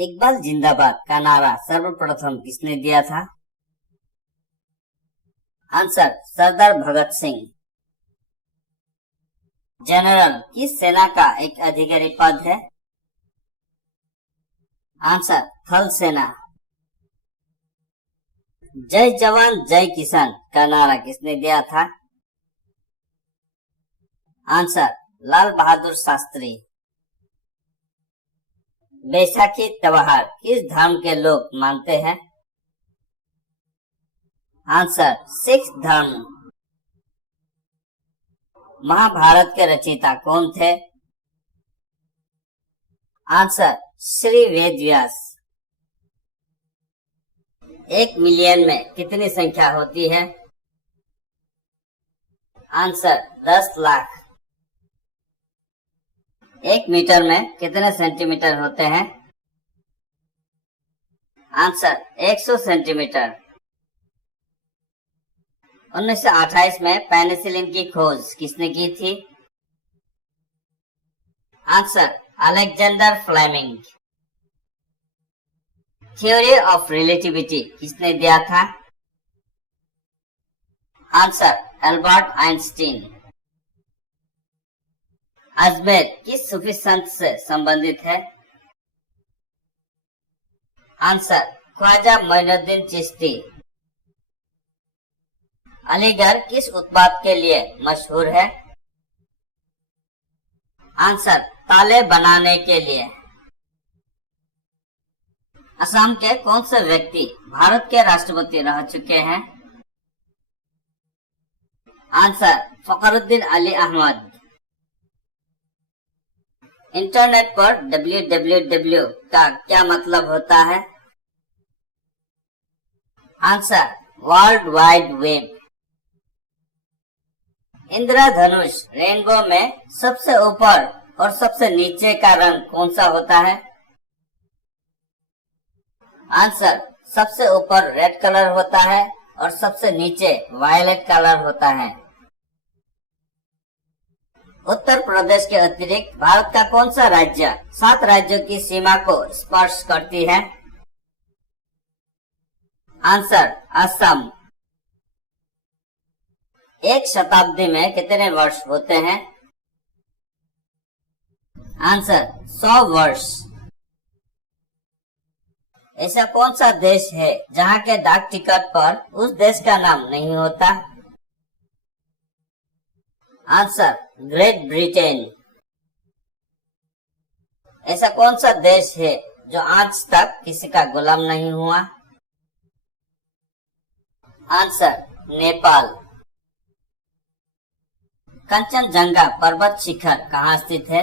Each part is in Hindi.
इकबाल जिंदाबाद का नारा सर्वप्रथम किसने दिया था? आंसर सरदार भगत सिंह। जनरल किस सेना का एक अधिकारी पद है? आंसर थल सेना। जय जवान जय किसान का नारा किसने दिया था? आंसर लाल बहादुर शास्त्री। बैसाखी त्योहार किस धर्म के लोग मानते हैं? आंसर सिख धर्म। महाभारत के रचयिता कौन थे? आंसर श्री वेदव्यास। 1 मिलियन में कितनी संख्या होती है? आंसर 10 लाख। 1 मीटर में कितने सेंटीमीटर होते हैं? Answer 100 centimetre. 1928 में पेनिसिलिन की खोज किसने की थी? Answer Alexander Fleming. Theory of relativity किसने दिया था? Answer Albert Einstein. अजमेर किस सूफी संत से संबंधित है? आंसर ख्वाजा मोइनुद्दीन चिश्ती। अलीगढ़ किस उत्पाद के लिए मशहूर है? आंसर ताले बनाने के लिए। असम के कौन से व्यक्ति भारत के राष्ट्रपति रह चुके हैं? आंसर फखरुद्दीन अली अहमद। इंटरनेट पर www का क्या मतलब होता है? Answer world wide web. इंद्रधनुष रेनबो में सबसे ऊपर और सबसे नीचे का रंग कौन सा होता है? आंसर सबसे ऊपर रेड कलर होता है और सबसे नीचे वायलेट कलर होता है। उत्तर प्रदेश के अतिरिक्त भारत का कौन सा राज्य 7 राज्यों की सीमा को स्पर्श करती है? आंसर असम। 1 शताब्दी में कितने वर्ष होते हैं? आंसर 100 वर्ष। ऐसा कौन सा देश है जहां के डाक टिकट पर उस देश का नाम नहीं होता? Answer great Britain. ऐसा कौन सा देश है जो आज तक किसी का गुलाम नहीं हुआ? आंसर नेपाल। कंचनजंगा पर्वत शिखर कहाँ स्थित है?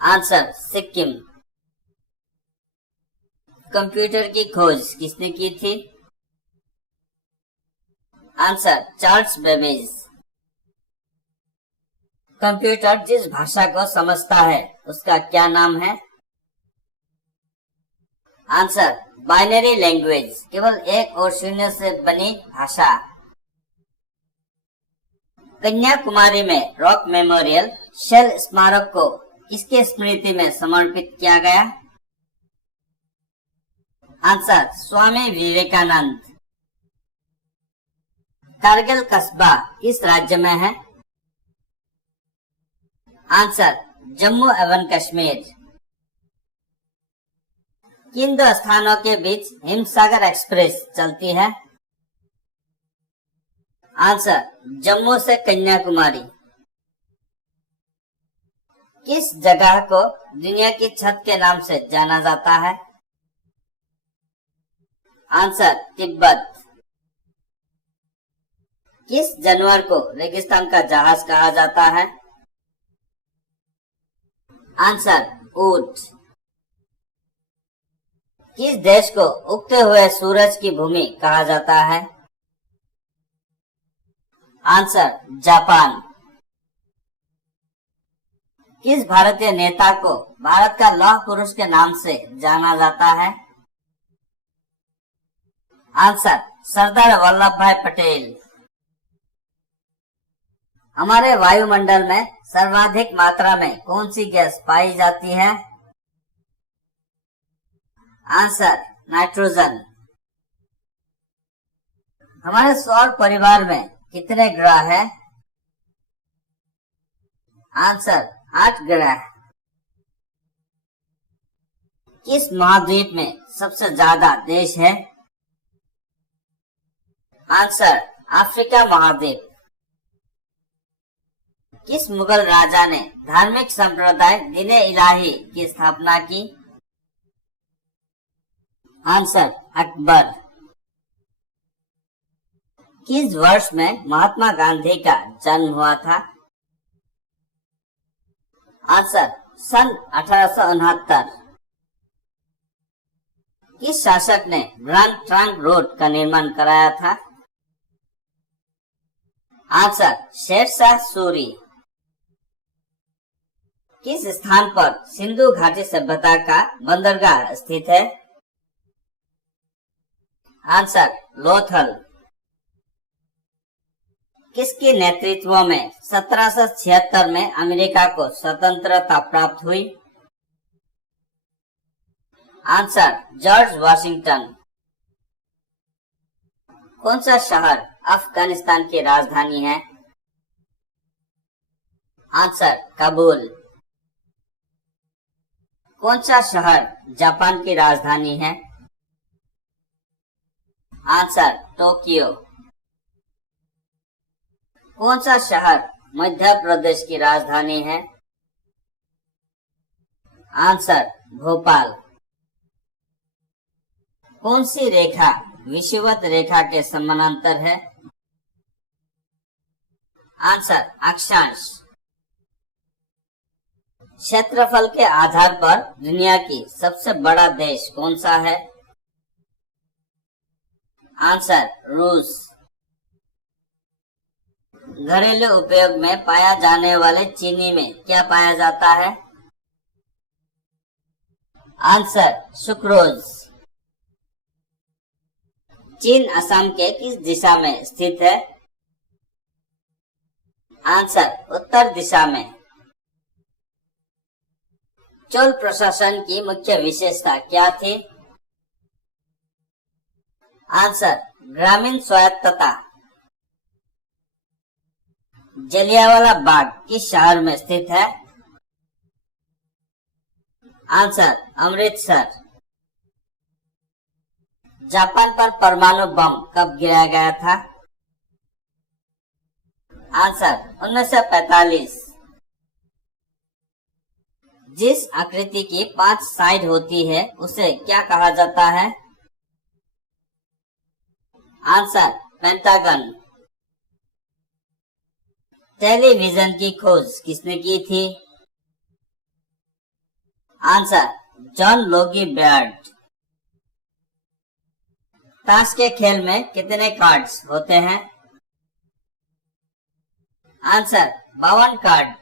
आंसर सिक्किम। कंप्यूटर की खोज किसने की थी? Answer Charles Babbage. कंप्यूटर जिस भाषा को समझता है उसका क्या नाम है? आंसर बाइनरी लैंग्वेज, केवल 1 और 0 से बनी भाषा। कन्याकुमारी में रॉक मेमोरियल शेल स्मारक को किसके स्मृति में समर्पित किया गया? आंसर स्वामी विवेकानंद। कारगिल कस्बा किस राज्य में है? आंसर जम्मू एवं कश्मीर। किन 2 स्थानों के बीच हिमसागर एक्सप्रेस चलती है? आंसर जम्मू से कन्याकुमारी। किस जगह को दुनिया की छत के नाम से जाना जाता है? आंसर तिब्बत। किस जानवर को रेगिस्तान का जहाज कहा जाता है? आंसर ऊंट। किस देश को उगते हुए सूरज की भूमि कहा जाता है? Answer Japan. किस भारतीय नेता को भारत का लौह पुरुष के नाम से जाना जाता है? आंसर सरदार वल्लभ भाई पटेल। हमारे वायुमंडल में सर्वाधिक मात्रा में कौन सी गैस पाई जाती है? Answer nitrogen. हमारे सौर परिवार में कितने ग्रह हैं? आंसर 8 ग्रह। किस महाद्वीप में सबसे ज्यादा देश है? आंसर अफ्रीका महाद्वीप। किस मुगल राजा ने धार्मिक संप्रदाय दीन-ए इलाही की स्थापना की? आंसर अकबर। किस वर्ष में महात्मा गांधी का जन्म हुआ था? आंसर सन 1869। किस शासक ने ग्रैंड ट्रंक रोड का निर्माण कराया था? आंसर शेरशाह सूरी। किस स्थान पर सिंधु घाटी सभ्यता का बंदरगाह स्थित है? आंसर लोथल। किसके नेतृत्व में 1776 में अमेरिका को स्वतंत्रता प्राप्त हुई? Answer George Washington. कौन सा शहर अफगानिस्तान की राजधानी है? आंसर काबुल। कौन सा शहर जापान की राजधानी है? Answer Tokyo. कौन सा शहर मध्य प्रदेश की राजधानी है? आंसर भोपाल। कौन सी रेखा विषुवत रेखा के समानांतर है? आंसर अक्षांश। क्षेत्रफल के आधार पर दुनिया की सबसे बड़ा देश कौन सा है? आंसर रूस। घरेलू उपयोग में पाया जाने वाले चीनी में क्या पाया जाता है? Answer sucrose. चीन असम के किस दिशा में स्थित है? आंसर उत्तर दिशा में। चोल प्रशासन की मुख्य विशेषता क्या थी? आंसर ग्रामीण स्वायत्तता। जलियांवाला बाग किस शहर में स्थित है? आंसर अमृतसर। जापान पर परमाणु बम कब गिराया गया था? आंसर 1945। जिस आकृति की 5 साइड होती है उसे क्या कहा जाता है? Answer pentagon. टेलीविजन की खोज किसने की थी? Answer John Logie Baird. ताश के खेल में कितने कार्ड्स होते हैं? Answer 52 card.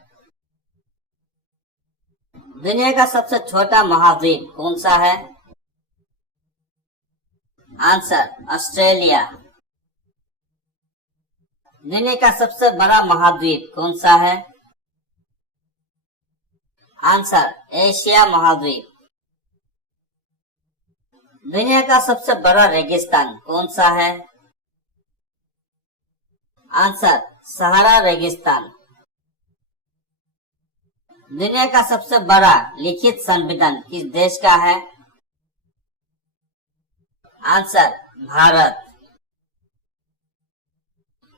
दुनिया का सबसे छोटा महाद्वीप कौन सा है? Answer Australia. दुनिया का सबसे बड़ा महाद्वीप कौन सा है? आंसर एशिया महाद्वीप। दुनिया का सबसे बड़ा रेगिस्तान कौन सा है? आंसर सहारा रेगिस्तान। दुनिया का सबसे बड़ा लिखित संविधान किस देश का है? आंसर भारत।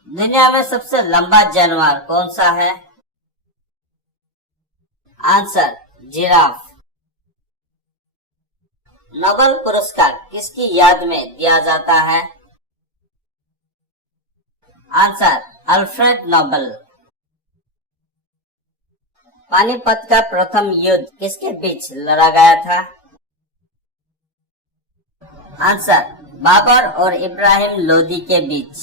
दुनिया में सबसे लंबा जानवर कौन सा है? Answer giraffe. नोबेल पुरस्कार किसकी याद में दिया जाता है? Answer Alfred Nobel. पानीपत का प्रथम युद्ध किसके बीच लड़ा गया था? आंसर बाबर और इब्राहिम लोदी के बीच।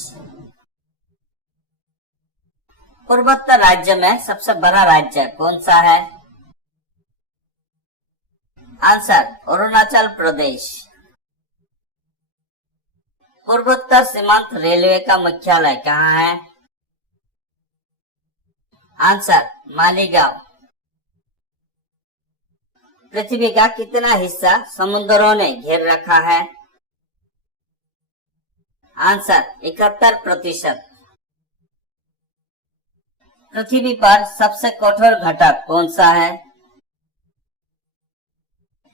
पूर्वोत्तर राज्य में सबसे बड़ा राज्य कौन सा है? आंसर अरुणाचल प्रदेश। पूर्वोत्तर सीमांत रेलवे का मुख्यालय कहाँ है? आंसर मालीगांव। पृथ्वी का कितना हिस्सा समुद्रों ने घेर रखा है? आंसर 71%। पृथ्वी पर सबसे कठोर घटक कौन सा है?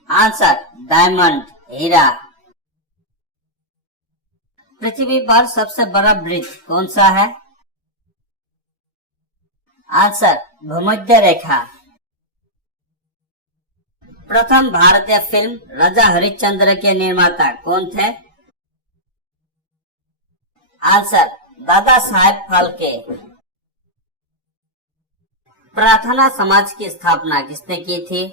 आंसर डायमंड, हीरा। पृथ्वी पर सबसे बड़ा ब्रिज कौन सा है? आंसर भूमध्य रेखा। प्रथम भारतीय फिल्म राजा हरिश्चंद्र के निर्माता कौन थे? आंसर दादा साहेब फाल्के। प्रार्थना समाज की स्थापना किसने की थी?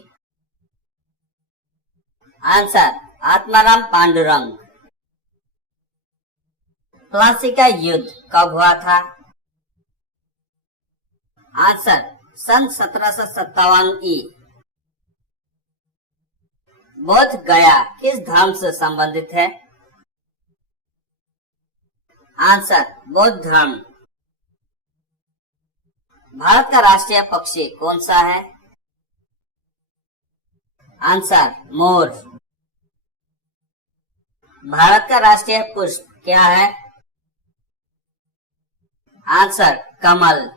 आंसर आत्माराम पांडुरंग। प्लासी का युद्ध कब हुआ था? आंसर सन 1757 ई। बोध गया किस धर्म से संबंधित है? आंसर बौद्ध धर्म। भारत का राष्ट्रीय पक्षी कौन सा है? Answer more. भारत का राष्ट्रीय पुष्प क्या है? आंसर कमल।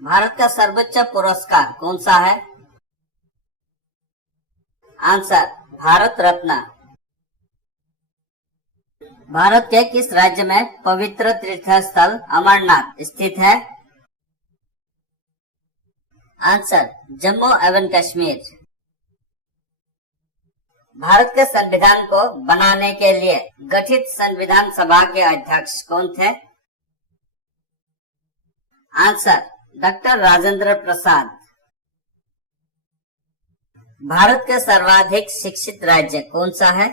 भारत का सर्वोच्च पुरस्कार कौन सा है? आंसर भारत रत्न। भारत के किस राज्य में पवित्र तीर्थ स्थल अमरनाथ स्थित है? आंसर जम्मू एवं कश्मीर। भारत के संविधान को बनाने के लिए गठित संविधान सभा के अध्यक्ष कौन थे? Answer doctor Rajendra Prasad. भारत के सर्वाधिक शिक्षित राज्य कौन सा है?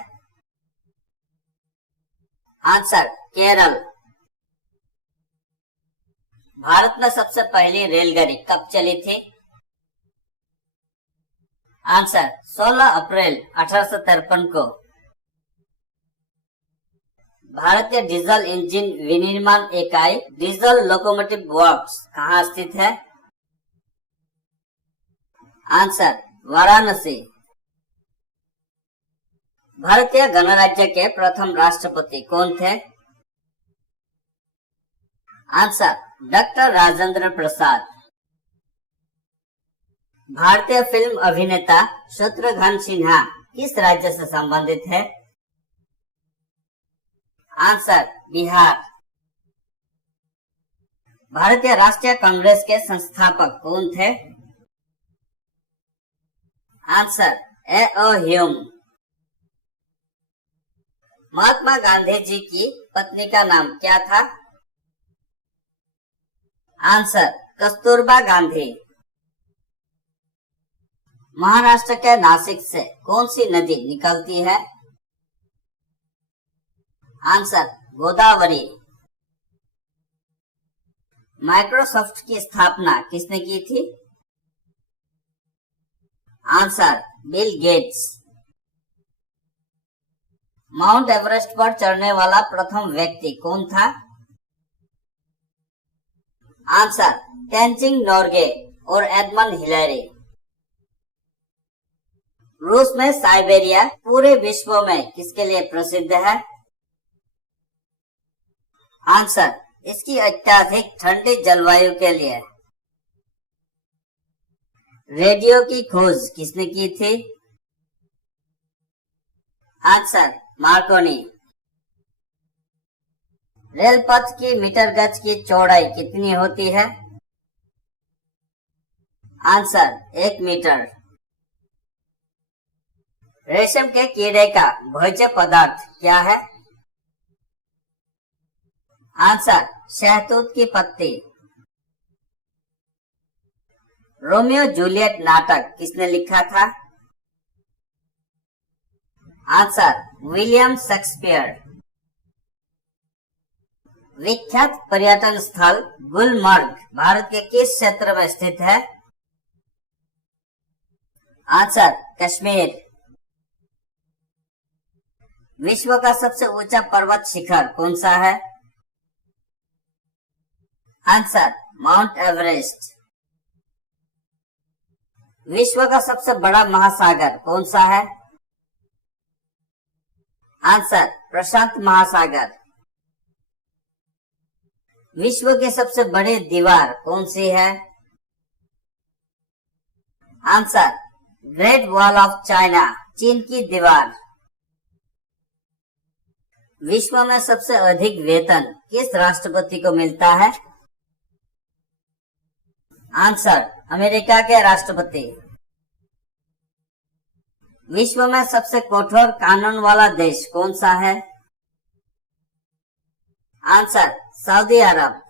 आंसर केरल। भारत में सबसे पहली रेलगाड़ी कब चली थी? आंसर 16 अप्रैल 1853 को। भारतीय डीजल इंजन विनिर्माण इकाई डीजल लोकोमोटिव वर्क्स कहाँ स्थित है? आंसर वाराणसी। भारतीय गणराज्य के प्रथम राष्ट्रपति कौन थे? Answer doctor Rajendra Prasad. भारतीय फिल्म अभिनेता शत्रुघ्न सिन्हा किस राज्य से संबंधित है? आंसर बिहार। भारतीय राष्ट्रीय कांग्रेस के संस्थापक कौन थे? Answer A.O.. Hume. Mahatma Gandhi ji की पत्नी का नाम क्या था? आंसर कस्तूरबा गांधी। महाराष्ट्र के नासिक से कौन सी नदी निकलती है? आंसर गोदावरी। माइक्रोसॉफ्ट की स्थापना किसने की थी? Answer Bill Gates. Mount Everest पर चढ़ने वाला प्रथम व्यक्ति कौन था? आंसर तेंजिंग नोर्गे और एडमंड हिलेरी। रूस में साइबेरिया पूरे विश्व में किसके लिए प्रसिद्ध है? आंसर इसकी अत्यधिक ठंडी जलवायु के लिए। रेडियो की खोज किसने की थी? Answer Markovnikov. रेलपथ की मीटर गज की चौड़ाई कितनी होती है? Answer 1 metre. रेशम के कीड़े का भोज्य पदार्थ क्या है? आंसर शहतूत की पत्ती। रोमियो जूलियट नाटक किसने लिखा था? Answer William Shakespeare. विख्यात पर्यटन स्थल गुलमर्ग भारत के किस क्षेत्र में स्थित है? आंसर कश्मीर। विश्व का सबसे ऊंचा पर्वत शिखर कौन सा है? Answer mount Everest. विश्व का सबसे बड़ा महासागर कौन सा है? आंसर प्रशांत महासागर। विश्व की सबसे बड़ी दीवार कौन सी है? Answer great wall of China, चीन की दीवार। विश्व में सबसे अधिक वेतन किस राष्ट्रपति को मिलता है? आंसर अमेरिका के राष्ट्रपति। विश्व में सबसे कठोर कानून वाला देश कौन सा है? आंसर सऊदी अरब।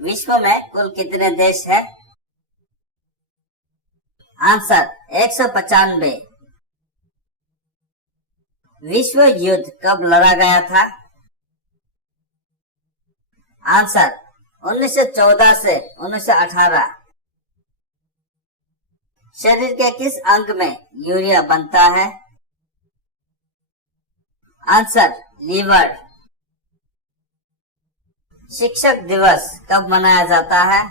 विश्व में कुल कितने देश हैं? आंसर 195। विश्व युद्ध कब लड़ा गया था? आंसर 1914 से 1918। शरीर के किस अंग में यूरिया बनता है? Answer liver. शिक्षक दिवस कब मनाया जाता है?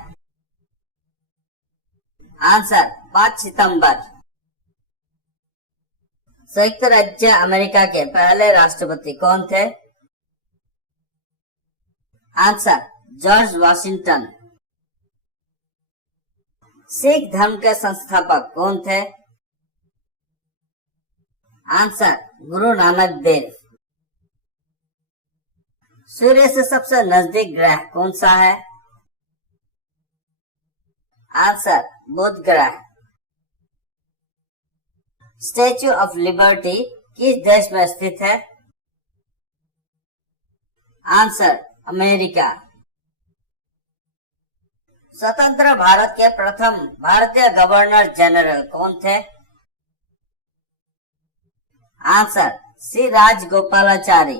आंसर 5 सितंबर। संयुक्त राज्य अमेरिका के पहले राष्ट्रपति कौन थे? Answer George Washington. सिख धर्म के संस्थापक कौन थे? आंसर गुरु नानक देव। सूर्य से सबसे नजदीक ग्रह कौन सा है? आंसर बुध ग्रह। स्टैच्यू ऑफ लिबर्टी किस देश में स्थित है? Answer America. स्वतंत्र भारत के प्रथम भारतीय गवर्नर जनरल कौन थे? Answer C Rajagopalachari.